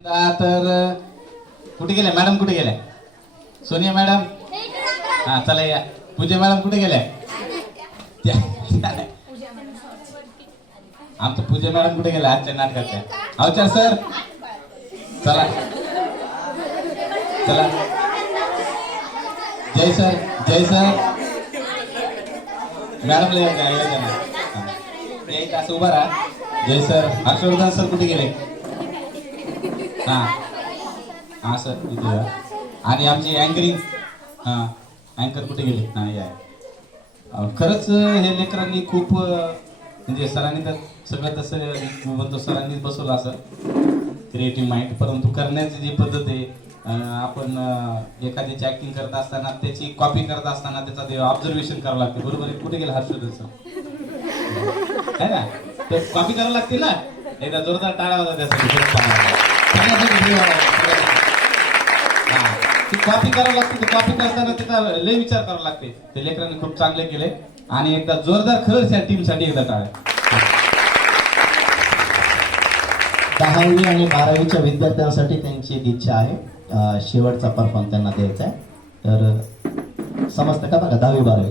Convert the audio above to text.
तर कुठे गेल्या मॅडम? कुठे गेल्या? सोनिया मॅडम, हा चला या. पूजा मॅडम कुठे गेल्या? आमचं पूजा मॅडम कुठे गेल्या आजच्या नाटकाच्या? अवचार सर चला चला. जय सर, जय सर. मॅडमला यायचं असं उभा राहा. जय सर. हर्षवर्धन सर कुठे गेले? हा हा सर इथे या. आणि आमची अँकरिंग, हा अँकर कुठे गेले? हा या. खरंच हे लेकरांनी खूप म्हणजे सरांनी तर सगळं तसं म्हणतो, सरांनीच बसवलं असं क्रिएटिव्ह माइंड. परंतु करण्याची जी पद्धत आहे, आपण एखाद्याची ऍक्टिंग करत असताना त्याची कॉपी करत असताना त्याचा ते ऑब्झर्वेशन करावं लागते. बरोबर आहे? कुठे गेलं हर्षवर्धन सर? है ना? तर कॉपी करावं लागते ना. एकदा जोरदार टाळा होता त्यासाठी. कॉपी करावं लागते. कॉपी करताना त्याचा लय विचार करावा लागते. ते लेकरांनी खूप चांगले केले आणि एकदा जोरदार खरंच या टीम साठी एकदा टाळा. 10वी आणि 12वीच्या विद्यार्थ्यांसाठी त्यांची एक इच्छा आहे, शेवटचा परफॉर्म त्यांना द्यायचा आहे. तर समजतं का बघा? 10वी 12वी